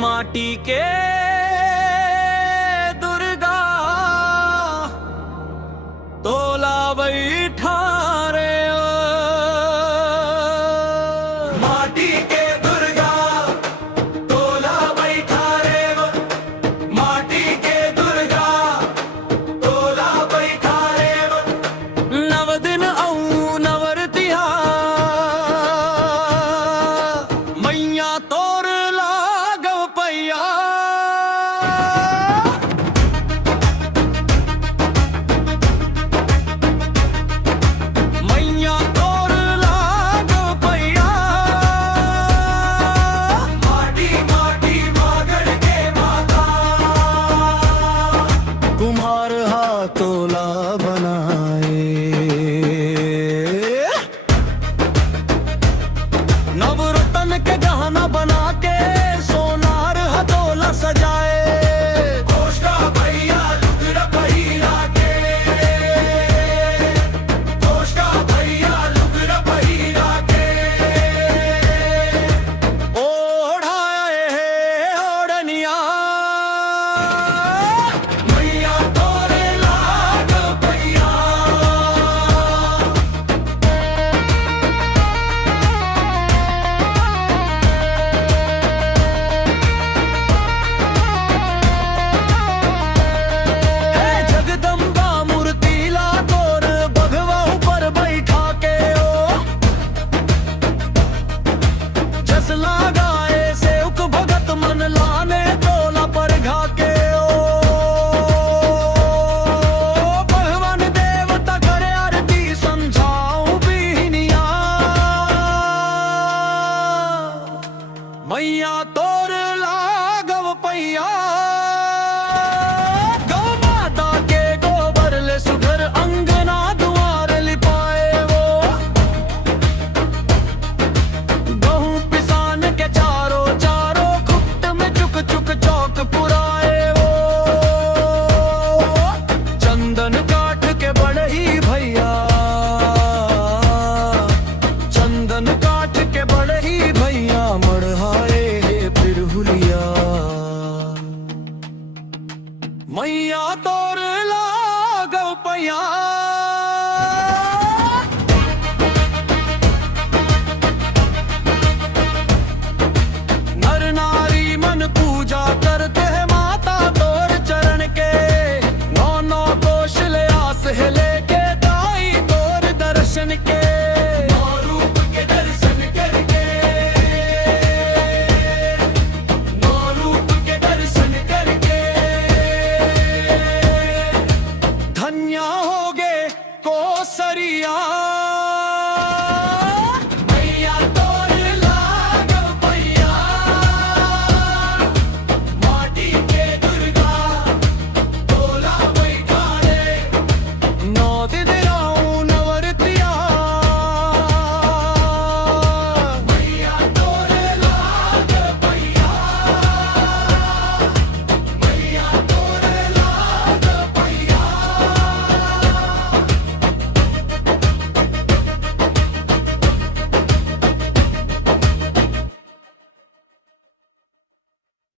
माटी के दुर्गा तोला बैठा रे ओ। माटी के दुर्गा तोला बैठा रे ओ। माटी के दुर्गा तोला बैठा रे ओ। नव दिन औ नवर तिहार मैया तोर लागव पैया। मैया तोर लागव पैया। माटी माटी मागड़ के माता कुम्हार हाथोला बनाए। नवरत्न के गहना बना के सोनार हथौला सजाए। कोष्टा भैया लुगड़ा पहिरा के। कोष्टा भैया लुगड़ा पहिरा के। ओढ़ाए ओढ़निया मैया तोरे लागव पैया। जगदम्बा मूर्ति ला तोर बघवा ऊपर बैठा के ओ। जस लगाए सेवक भगत मन लाने तोला पर घा के ओ। भगवान देवता करे आरती समझाऊं बीनिया। मैया तोर लागव पैया। गौ माता के गोबर ले सुघर अंगना दुआर लिपाए वो। गहूं पिसान के चारों चारों खुट में चुक चुक चौक पुराए वो। चंदन काठ के बड़ही भैया। चंदन काठ के बड़ही भैया मढ़ाए फिर हुलिया। मैया तोर लागव पैया। नर नारी मन पूजा करते हैं माता तोर चरण के। नौ नौ कोश ले आस है लेके दाई तोर दर्शन के। नौ रूप के दर्शन करके। नौ रूप के दर्शन करके। धन्या होगे कोसरिया।